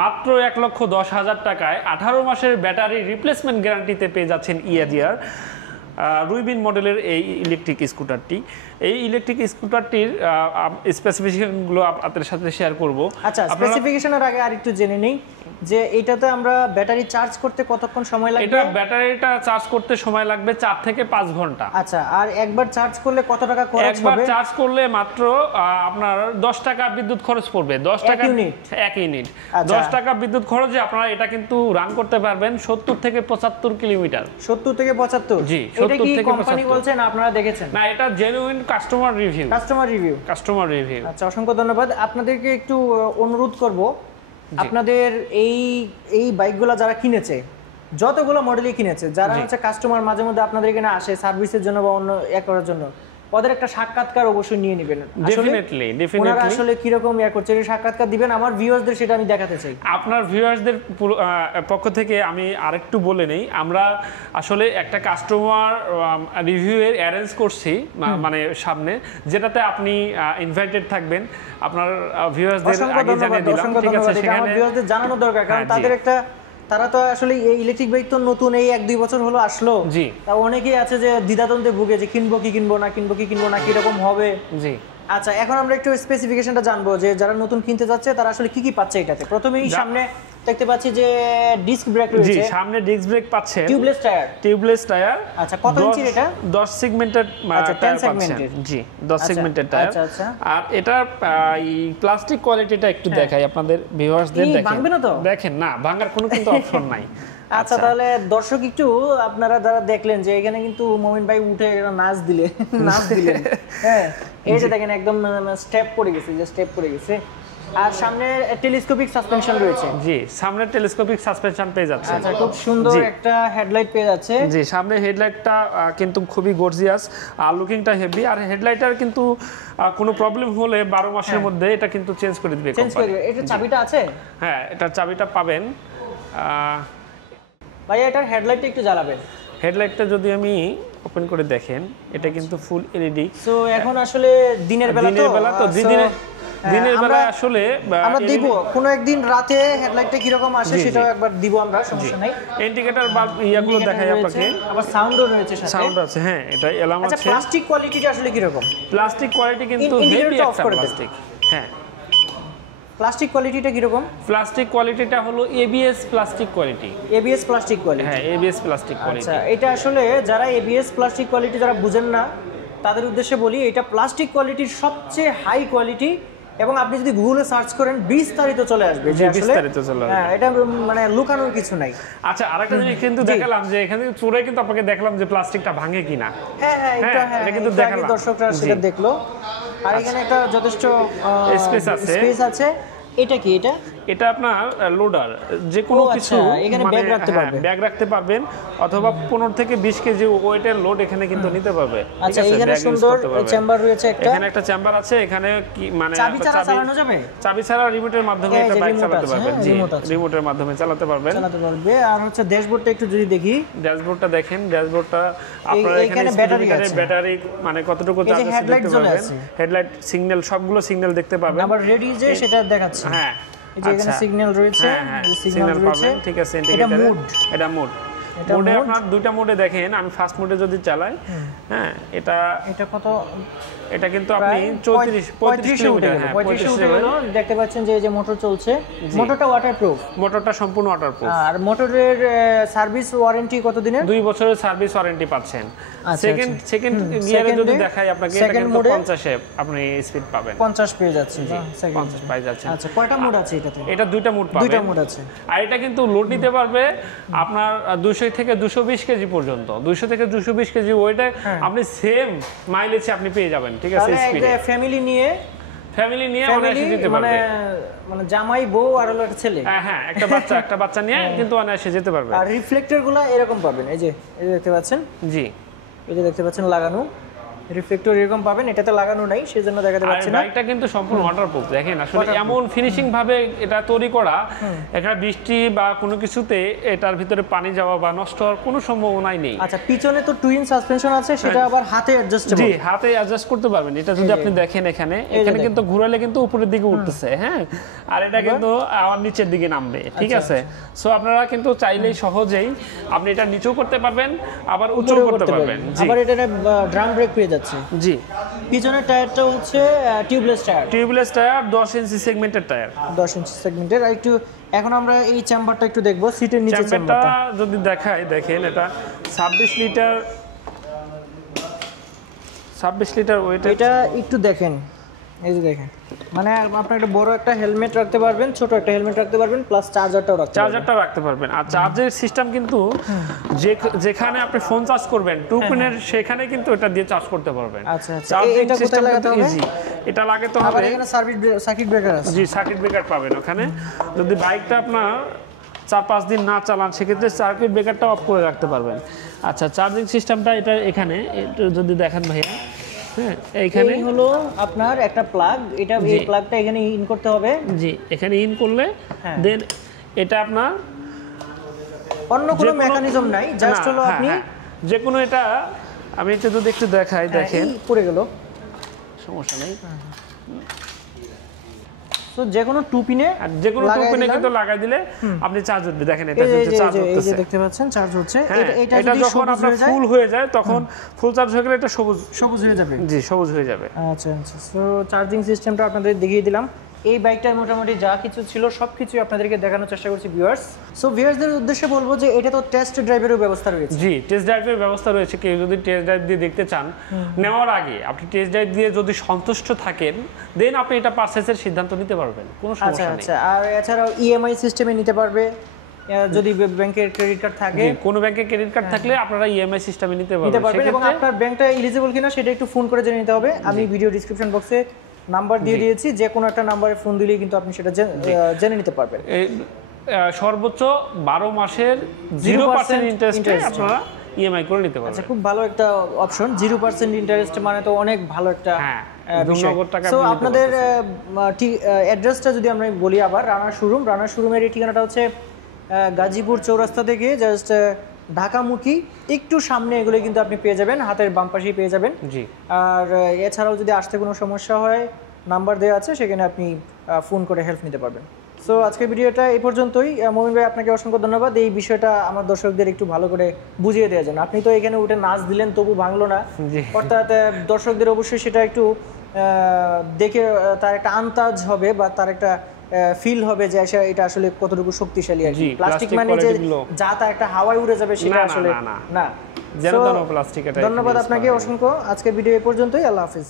মাত্র 1,10,000 টাকায় 18 মাসের ব্যাটারি রিপ্লেসমেন্ট গ্যারান্টিতে পেয়ে যাচ্ছেন ইয়াজিআর রুইবিন মডেলের এই ইলেকট্রিক স্কুটারটি। এই ইলেকট্রিক স্কুটারটির স্পেসিফিকেশনগুলো আপনাদের সাথে শেয়ার করব। আচ্ছা, স্পেসিফিকেশনের আগে আরেকটু জেনে নিই যে এটাতে আমরা ব্যাটারি চার্জ করতে কতক্ষণ সময় লাগবে? এটা ব্যাটারিটা চার্জ করতে সময় লাগবে 4 থেকে 5 ঘন্টা। আচ্ছা, আর একবার চার্জ করলে কত টাকা খরচ হবে? একবার চার্জ করলে মাত্র আপনার 10 টাকা বিদ্যুৎ খরচ পড়বে। 10 টাকা এক ইউনিট। 10 টাকা বিদ্যুৎ খরচে আপনারা এটা কিন্তু রান করতে পারবেন 70 থেকে 75 কিলোমিটার। 70 থেকে 75? জি, এটা কি কোম্পানি বলছে না আপনারা দেখেছেন? না, এটা genuine customer review. Customer review. আচ্ছা, অসংখ্য ধন্যবাদ। আপনাদেরকে একটু অনুরোধ করব, আপনাদের এই বাইকগুলো যারা কিনেছে, যতগুলো মডেলই কিনেছে, যারা হচ্ছে কাস্টমার মাঝে মধ্যে আপনাদের এখানে আসে সার্ভিসের জন্য বা অন্য করার জন্য, ওদের একটা সাক্ষাৎকার অবশ্যই নিয়ে নেবেন। ডেফিনেটলি ওনারা আসলে কি রকম করছে এই সাক্ষাৎকার দিবেন আমার ভিউয়ারদের, সেটা আমি দেখাতে চাই। আপনার ভিউয়ারদের পক্ষ থেকে আমি আরেকটু বলে নেই, আমরা আসলে একটা কাস্টমার রিভিউ এর অ্যারেঞ্জ করছি মানে সামনে, যেটাতে আপনি ইনভাইটেড থাকবেন। আপনার ভিউয়ারদের আগে জানিয়ে দিলাম, ঠিক আছে? সেখানে আমার ভিউয়ারদের জানানো দরকার, কারণ তাদের একটা, তারা তো আসলে এই ইলেকট্রিক বাইক তো নতুন, এই 1-2 বছর হলো আসলো। জি। তা অনেকেই আছে যে দ্বিধাদ্বন্দ্বে ভুগে যে কিনবো কি কিনবো না, কি রকম হবে। জি। আচ্ছা, এখন আমরা একটু স্পেসিফিকেশনটা জানবো যে যারা নতুন কিনতে যাচ্ছে তারা আসলে কি কি পাচ্ছে এটাতে। প্রথমেই সামনে দেখতে পাচ্ছি যে ডিস্ক ব্রেক রয়েছে। জি, সামনে ডিস্ক ব্রেক পাচ্ছে। Tubeless tyre. আচ্ছা, কত ইঞ্চির এটা? 10 সেগমেন্টের টায়ার পাচ্ছেন। জি, 10 সেগমেন্টের টায়ার। আচ্ছা। আর এটা এই প্লাস্টিক কোয়ালিটিটা একটু দেখাই আপনাদের ভিউয়ার্সদের। দেখেন, ভাঙবে না তো? দেখেন, না ভাঙার কোনো কিন্তু অপশন নাই। আচ্ছা, তাহলে দর্শক একটু আপনারা যারা দেখলেন যে এখানে কিন্তু মোমিন ভাই উঠে নাচ দিলেন। হ্যাঁ, এই যে দেখেন একদম স্টেপ পড়ে গেছে। আর সামনে টেলিস্কোপিক সাসপেনশন রয়েছে। জি, সামনে টেলিস্কোপিক সাসপেনশন পেয়ে যাচ্ছে। আচ্ছা, খুব সুন্দর একটা হেডলাইট পেয়ে যাচ্ছে। জি, সামনে হেডলাইটটা কিন্তু খুবই গর্জিয়াস, আর লুকিংটা হেভি। আর হেডলাইটার কিন্তু কোনো প্রবলেম হলে 12 মাসের মধ্যে এটা কিন্তু চেঞ্জ করে দিবে কোম্পানি। এটা চাবিটা আছে? হ্যাঁ, এটা চাবিটা পাবেন। ভাই, এটার হেডলাইটটা একটু জ্বালাবেন। হেডলাইটটা যদি আমি ওপেন করে দেখেন, এটা কিন্তু ফুল এলইডি। সো এখন আসলে দিনের বেলা তো দিনের বেলা আসলে আমরা দিব কোনো একদিন রাতে হেডলাইটটা কি রকম আসে সেটাও একবার দিব আমরা, সমস্যা নাই। ইন্ডিকেটর বাল্ব ইয়াগুলো দেখাই আপনাকে। আবার সাউন্ডও রয়েছে সাথে। সাউন্ড আছে, হ্যাঁ, এটা এলার্ম আছে। আচ্ছা, প্লাস্টিক কোয়ালিটিটা আসলে কি রকম? প্লাস্টিক কোয়ালিটি কিন্তু হেভি একটা প্লাস্টিক। হ্যাঁ, প্লাস্টিক কোয়ালিটিটা কি রকম? প্লাস্টিক কোয়ালিটিটা হলো ABS plastic quality. ABS plastic quality. হ্যাঁ, এবিএস প্লাস্টিক কোয়ালিটি। আচ্ছা, এটা আসলে যারা এবিএস প্লাস্টিক কোয়ালিটি যারা বুঝেন না তাদের উদ্দেশ্যে বলি, এটা প্লাস্টিক কোয়ালিটির সবচেয়ে হাই কোয়ালিটি, এবং আপনি যদি গুগলে সার্চ করেন বিস্তারিত চলে আসবে যে আসলে হ্যাঁ, এটা মানে লুকানোর কিছু নাই। আচ্ছা, আরেকটা জিনিস কিন্তু দেখালাম যে এখানে চুরে কিন্তু আপনাকে দেখলাম যে প্লাস্টিকটা ভাঙে কিনা। হ্যাঁ, এটা কিন্তু দেখালাম, দর্শকরা সেটা দেখলো। আর এখানে একটা যথেষ্ট স্পেস আছে। এটা কি? এটা আপনার লোডার, যে কোনো কিছু এখানে ব্যাগ রাখতে পারবেন। ব্যাগ রাখতে পারবেন, অথবা 15 থেকে 20 কেজি ওয়েটের লোড এখানে কিন্তু নিতে পারবে। আচ্ছা, এখানে সুন্দর চেম্বার রয়েছে একটা। এখানে একটা চেম্বার আছে। এখানে কি মানে চাবি ছাড়া চালানো যাবে? চাবি ছাড়া রিমোটের মাধ্যমে এটা বাইক চালাতে পারবেন। জি, রিমোটের মাধ্যমে চালাতে পারবে। আর হচ্ছে ড্যাশবোর্ডটা একটু যদি দেখি, ড্যাশবোর্ডটা দেখেন। ড্যাশবোর্ডটা আপনারা এখানে ব্যাটারি মানে কতটুকু চার্জ আছে দেখতে পারবেন। হেডলাইট, সিগন্যাল, সবগুলো সিগন্যাল দেখতে পাবেন। আবার রেডি যে সেটা দেখাচ্ছে। হ্যাঁ, এই যে এখানে সিগন্যাল রয়েছে, সিগন্যাল পাবেন, ঠিক আছে। এটা মোড। মোডে আপনার দুইটা মোডে দেখেন। আমি ফার্স্ট মোডে যদি চালাই, হ্যাঁ, এটা কত? এটা কিন্তু আপনি 35 কিলোমিটার, হ্যাঁ, 35 দেখতে পাচ্ছেন যে এই যে মোটর চলছে। মোটরটা ওয়াটারপ্রুফ। মোটরটা সম্পূর্ণ ওয়াটারপ্রুফ। আর মোটরের সার্ভিস ওয়ারেন্টি কতদিনের? 2 বছরের সার্ভিস ওয়ারেন্টি পাচ্ছেন। সেকেন্ড গিয়ারে যদি দেখাই আপনাকে, এটা কিন্তু 50 এ আপনি স্পিড পাবেন। 50 পেয়ে যাচ্ছে। জি, 50 পাই যাচ্ছে। আচ্ছা, কয়টা মোড আছে এটাতে? এটা দুইটা মোড পাবেন। দুইটা মোড আছে। আর এটা কিন্তু লোড নিতে পারবে আপনার 200 থেকে 220 কেজি পর্যন্ত। 200 থেকে 220 কেজি ওয়েটে আপনি সেম মাইলেজে আপনি পেয়ে যাবেন, ঠিক আছে? স্পিডে ফ্যামিলি নিয়ে অনায়াসে যেতে পারবে। মানে জামাই, বউ আর হলো একটা ছেলে। হ্যাঁ, একটা বাচ্চা নিয়ে কিন্তু অনায়াসে যেতে পারবে। আর রিফ্লেক্টরগুলো এরকম পাবেন। এই যে দেখতে পাচ্ছেন। জি, এই যে দেখতে পাচ্ছেন লাগানো। রিফ্লেক্টর এরকম পাবেন, এটাতে লাগানো নাই সেজন্য দেখাতে আর পাচ্ছি না। বাইকটা কিন্তু সম্পূর্ণ ওয়াটারপ্রুফ, দেখেন আসলে এমন ফিনিশিং ভাবে এটা তৈরি করা, এখানে বৃষ্টি বা কোনো কিছুতে এটার ভিতরে পানি যাওয়া বা নষ্ট হওয়ার কোনো সম্ভাবনাই নেই। আচ্ছা, পিছনে তো টুইন সাসপেনশন আছে, সেটা আবার হাতে অ্যাডজাস্টেবল। জি, হাতে অ্যাডজাস্ট করতে পারবেন। এটা যদি আপনি দেখেন এখানে কিন্তু ঘুরালে কিন্তু উপরের দিকে উঠতেছে, হ্যাঁ, আর এটা কিন্তু আমার নিচের দিকে নামবে, ঠিক আছে। সো আপনারা কিন্তু চাইলেই সহজেই আপনি এটা নিচেও করতে পারবেন, আবার উঁচুও করতে পারবেন। জি, আবার এটা ড্রাম ব্রেক পেয়ে যাচ্ছে। জি, পিছনের টায়ারটা হচ্ছে টিউবলেস টায়ার 10 ইঞ্চি সেগমেন্টের টায়ার, 10 ইঞ্চি সেগমেন্টের। আর একটু এখন আমরা এই চেম্বারটা একটু দেখবো, সিটের নিচে চেম্বারটা চেম্বারটা যদি দেখাই, দেখেন এটা 26 লিটার ওয়েট। এটা একটু দেখেন, এই যে দেখেন, মানে আপনার একটা বড় একটা হেলমেট রাখতে পারবেন, ছোট একটা হেলমেট রাখতে পারবেন, প্লাস চার্জারটাও রাখতে পারবেন। আর চার্জের সিস্টেম কিন্তু যেখানে আপনি ফোন চার্জ করবেন 2 পিনের, সেখানে কিন্তু এটা দিয়ে চার্জ করতে পারবেন। আচ্ছা আচ্ছা, চার্জিং এটা কোথায় লাগাতে হবে? ইজি, এটা লাগাতে আবার হবে এখানে সার্কিট ব্রেকার আছে। জি, সার্কিট ব্রেকার পাবেন ওখানে। যদি বাইকটা আপনার 4-5 দিন না চালান, সেক্ষেত্রে সার্কিট ব্রেকারটা অফ করে রাখতে পারবেন। আচ্ছা, চার্জিং সিস্টেমটা এটা এখানে একটু যদি দেখেন ভাইয়া, হ্যাঁ, এইখানে হলো আপনার একটা প্লাগ, এটা এই প্লাগটা এখানে ইন করতে হবে। জি, এখানে ইন করলে দেন এটা আপনার অন্য কোনো মেকানিজম নাই, জাস্ট হলো আপনি যে কোনো, এটা আমি এটা যদি একটু দেখাই, দেখেন পড়ে গেল, সমস্যা নেই। তো যে কোনো 2 পিনে, আর যে কোনো 2 পিনে কিন্তু লাগাই দিলে আপনি চার্জ উঠবে। দেখেন এটা কিন্তু চার্জ হচ্ছে, এই যে দেখতে পাচ্ছেন চার্জ হচ্ছে। এটা যখন আপনার ফুল হয়ে যায়, তখন ফুল চার্জ হয়ে গেলে এটা সবুজ হয়ে যাবে। জি, সবুজ হয়ে যাবে। আচ্ছা আচ্ছা, সো চার্জিং সিস্টেমটা আপনাদের দেখিয়ে দিলাম। এই বাইকটার মোটামুটি যা কিছু ছিল সবকিছু আপনাদেরকে দেখানোর চেষ্টা করছি ভিউয়ার্স। সো ভিউয়ার্সদের উদ্দেশ্যে বলবো যে এটা তো টেস্ট ড্রাইভেরও ব্যবস্থা রয়েছে। জি, টেস্ট ড্রাইভের ব্যবস্থা রয়েছে। কেউ যদি টেস্ট ড্রাইভ দিয়ে দেখতে চান, নেওয়ার আগে আপনি টেস্ট ড্রাইভ দিয়ে যদি সন্তুষ্ট থাকেন, দেন আপনি এটা পারচেজের সিদ্ধান্ত নিতে পারবেন, কোনো সমস্যা নেই। আচ্ছা, আর এছাড়াও ইএমআই সিস্টেমে নিতে পারবে, যদি ব্যাংকের ক্রেডিট কার্ড থাকে, কোনো ব্যাংকের ক্রেডিট কার্ড থাকলে আপনারা ইএমআই সিস্টেমে নিতে পারবেন। এবং আপনার ব্যাংকটা এলিজিবল কিনা সেটা একটু ফোন করে জেনে নিতে হবে। আমি ভিডিও ডেসক্রিপশন বক্সে নাম্বার দিয়ে দিয়েছি, যে কোনো একটা নাম্বারে ফোন দিলেই কিন্তু আপনি সেটা জেনে নিতে পারবেন। সর্বোচ্চ 12 মাসের 0% ইন্টারেস্টে আপনারা ইএমআই করে নিতে পারবেন। আচ্ছা, খুব ভালো একটা অপশন। 0% ইন্টারেস্ট মানে তো অনেক ভালো একটা বিষয়। সো আপনাদের অ্যাড্রেসটা যদি আমরা বলি, আবার রানার শোরুমের এই ঠিকানাটা হচ্ছে গাজীপুর চৌরাস্তা থেকে জাস্ট ঢাকামুখী একটু সামনে এগুলো কিন্তু আপনি পেয়ে যাবেন, হাতের বাম পাশেই পেয়ে যাবেন। জি, আর এছাড়াও যদি আসতে কোনো সমস্যা হয়, নাম্বার দেওয়া আছে, সেখানে আপনি ফোন করে হেল্প নিতে পারবেন। সো আজকের ভিডিওটা এই পর্যন্তই। মমিন ভাই, আপনাকে অসংখ্য ধন্যবাদ এই বিষয়টা আমার দর্শকদের একটু ভালো করে বুঝিয়ে দেওয়ার জন্য। আপনি তো এখানে উঠে নাচ দিলেন, তবু ভাঙলো না, অর্থাৎ দর্শকদের অবশ্যই সেটা একটু দেখে তার একটা আন্দাজ হবে বা তার একটা ফিল হবে যে এটা আসলে কতটুকু শক্তিশালী। আর কি প্লাস্টিক মানে যে যা তা একটা হাওয়ায় উড়ে যাবে সেটা আসলে না। ধন্যবাদ আপনাকে অসংখ্য। আজকের ভিডিও এই পর্যন্তই। আল্লাহ হাফেজ।